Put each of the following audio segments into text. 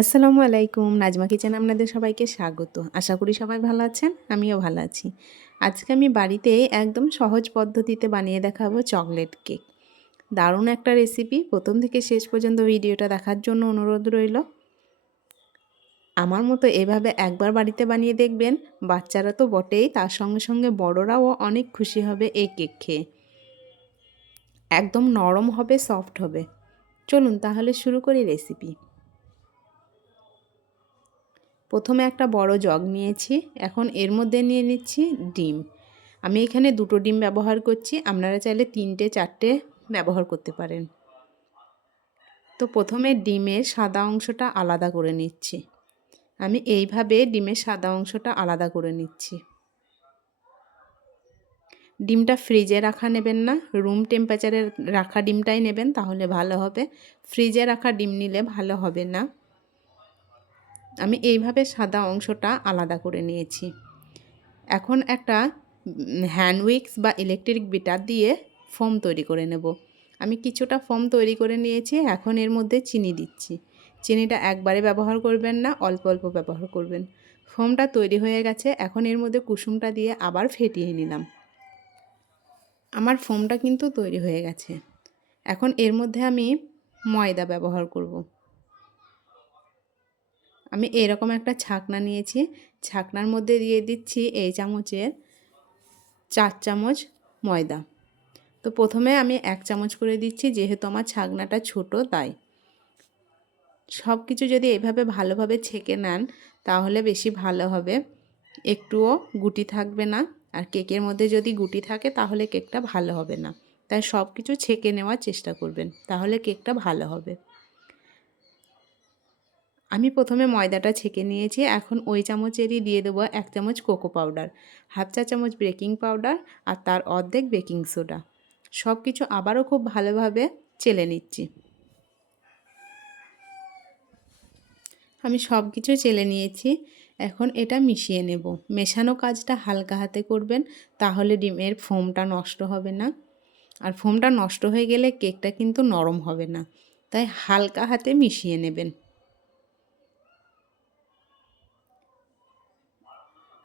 আসসালামু আলাইকুম। নাজমা কিচেন আপনাদের সবাইকে স্বাগত। আশা করি সবাই ভালো আছেন, আমিও ভালো আছি। আজকে আমি বাড়িতে একদম সহজ পদ্ধতিতে বানিয়ে দেখাবো চকলেট কেক। দারুণ একটা রেসিপি প্রথম থেকে শেষ পর্যন্ত ভিডিওটা দেখার জন্য অনুরোধ রইল। আমার মতো এভাবে একবার বাড়িতে বানিয়ে দেখবেন, বাচ্চারা তো বটেই, তার সঙ্গে সঙ্গে বড়রাও অনেক খুশি হবে এই কেক খেয়ে। একদম নরম হবে সফট হবে। চলুন তাহলে শুরু করি রেসিপি প্রথমে একটা বড় জগ নিয়েছি, এখন এর মধ্যে নিয়ে নিচ্ছি ডিম। আমি এখানে দুটো ডিম ব্যবহার করছি, আপনারা চাইলে তিনটে, চারটে ব্যবহার করতে পারেন। তো প্রথমে ডিমের সাদা অংশটা আলাদা করে নিচ্ছি। আমি এইভাবে ডিমের সাদা অংশটা আলাদা করে নিচ্ছি। ডিমটা ফ্রিজে রাখা নেবেন না, রুম টেম্পারেচারে রাখা ডিমটাই নেবেন, তাহলে ভালো হবে। ফ্রিজে রাখা ডিম নিলে ভালো হবে না। আমি এইভাবে সাদা অংশটা আলাদা করে নিয়েছি। এখন একটা হ্যান্ড উইক্স বা ইলেকট্রিক বিটার দিয়ে ফোম তৈরি করে নেব। আমি কিছুটা ফোম তৈরি করে নিয়েছি, এখন এর মধ্যে চিনি দিচ্ছি। চিনিটা একবারে ব্যবহার করবেন না, অল্প অল্প ব্যবহার করবেন। ফোমটা তৈরি হয়ে গেছে, এখন এর মধ্যে কুসুমটা দিয়ে আবার ফেটিয়ে নিলাম। আমার ফোমটা কিন্তু তৈরি হয়ে গেছে। এখন এর মধ্যে আমি ময়দা ব্যবহার করব। আমি এরকম একটা ছাকনা নিয়েছি। ছাকনার মধ্যে দিয়ে দিচ্ছি এই চামচের চার চামচ ময়দা। তো প্রথমে আমি এক চামচ করে দিচ্ছি, যেহেতু আমার ছাকনাটা ছোট তাই। সব কিছু যদি এভাবে ভালোভাবে ছেঁকে নেন, তাহলে বেশি ভালো হবে। একটুও গুটি থাকবে না। আর কেকের মধ্যে যদি গুটি থাকে, তাহলে কেকটা ভালো হবে না। তাই সব কিছু ছেঁকে নেওয়ার চেষ্টা করবেন, তাহলে কেকটা ভালো হবে। আমি প্রথমে ময়দাটা ছেঁকে নিয়েছি, এখন ওই চামচেরই দিয়ে দেবো এক চামচ কোকো পাউডার, হাফ চা চামচ বেকিং পাউডার আর তার অর্ধেক বেকিং সোডা। সব কিছু আবারও খুব ভালোভাবে চেলে নিচ্ছি। আমি সব কিছু চেলে নিয়েছি, এখন এটা মিশিয়ে নেব। মেশানো কাজটা হালকা হাতে করবেন, তাহলে ডিমের ফোমটা নষ্ট হবে না। আর ফোমটা নষ্ট হয়ে গেলে কেকটা কিন্তু নরম হবে না, তাই হালকা হাতে মিশিয়ে নেবেন।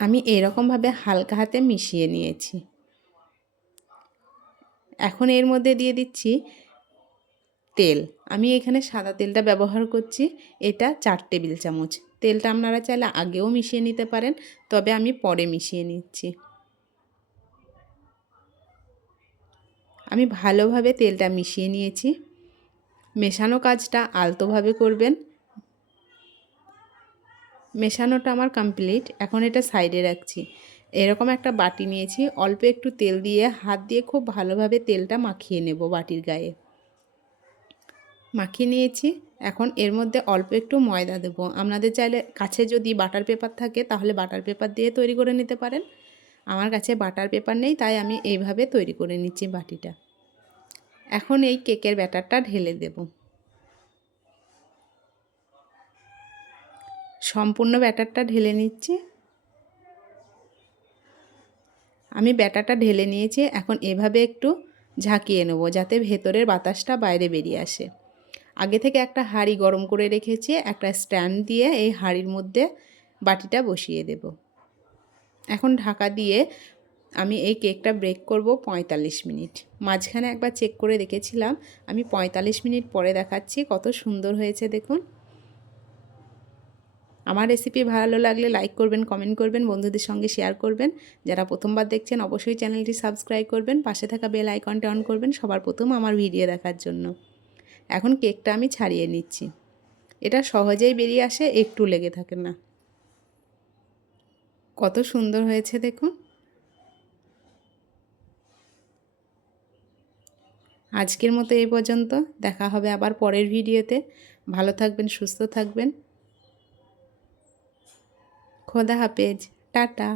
আমি এরকমভাবে হালকা হাতে মিশিয়ে নিয়েছি। এখন এর মধ্যে দিয়ে দিচ্ছি তেল। আমি এখানে সাদা তেলটা ব্যবহার করছি, এটা চার টেবিল চামচ। তেলটা আপনারা চাইলে আগেও মিশিয়ে নিতে পারেন, তবে আমি পরে মিশিয়ে নিচ্ছি। আমি ভালোভাবে তেলটা মিশিয়ে নিয়েছি। মেশানো কাজটা আলতোভাবে করবেন। মেশানোটা আমার কমপ্লিট এখন এটা সাইডে রাখছি। এরকম একটা বাটি নিয়েছি। অল্প একটু তেল দিয়ে, হাত দিয়ে খুব ভালোভাবে তেলটা মাখিয়ে নেব বাটির গায়ে। মাখিয়ে নিয়েছি। এখন এর মধ্যে অল্প একটু ময়দা দেবো। আপনাদের চাইলে কাছে যদি বাটার পেপার থাকে, তাহলে বাটার পেপার দিয়ে তৈরি করে নিতে পারেন। আমার কাছে বাটার পেপার নেই, তাই আমি এইভাবে তৈরি করে নিচ্ছি বাটিটা। এখন এই কেকের ব্যাটারটা ঢেলে দেবো। সম্পূর্ণ ব্যাটারটা ঢেলে নিচ্ছি। আমি ব্যাটারটা ঢেলে নিয়েছি, এখন এভাবে একটু ঝাঁকিয়ে নেব যাতে ভেতরের বাতাসটা বাইরে বেরিয়ে আসে। আগে থেকে একটা হাঁড়ি গরম করে রেখেছি, একটা স্ট্যান্ড দিয়ে এই হাঁড়ির মধ্যে বাটিটা বসিয়ে দেব। এখন ঢাকা দিয়ে আমি এই কেকটা ব্রেক করব ৪৫ মিনিট। মাঝখানে একবার চেক করে দেখেছিলাম, আমি ৪৫ মিনিট পরে দেখাচ্ছি কত সুন্দর হয়েছে দেখুন। আমার রেসিপি ভালো লাগলে লাইক করবেন কমেন্ট করবেন, বন্ধুদের সঙ্গে শেয়ার করবেন। যারা প্রথমবার দেখছেন, অবশ্যই চ্যানেলটি সাবস্ক্রাইব করবেন, পাশে থাকা বেল আইকনটা অন করবেন সবার প্রথম আমার ভিডিও দেখার জন্য। এখন কেকটা আমি ছাড়িয়ে নিচ্ছি। এটা সহজেই বেরিয়ে আসে, একটু লেগে থাকে না। কত সুন্দর হয়েছে দেখুন। আজকের মতো এই পর্যন্ত। দেখা হবে আবার পরের ভিডিওতে ভালো থাকবেন, সুস্থ থাকবেন। খোদা হাফেজ টাটা।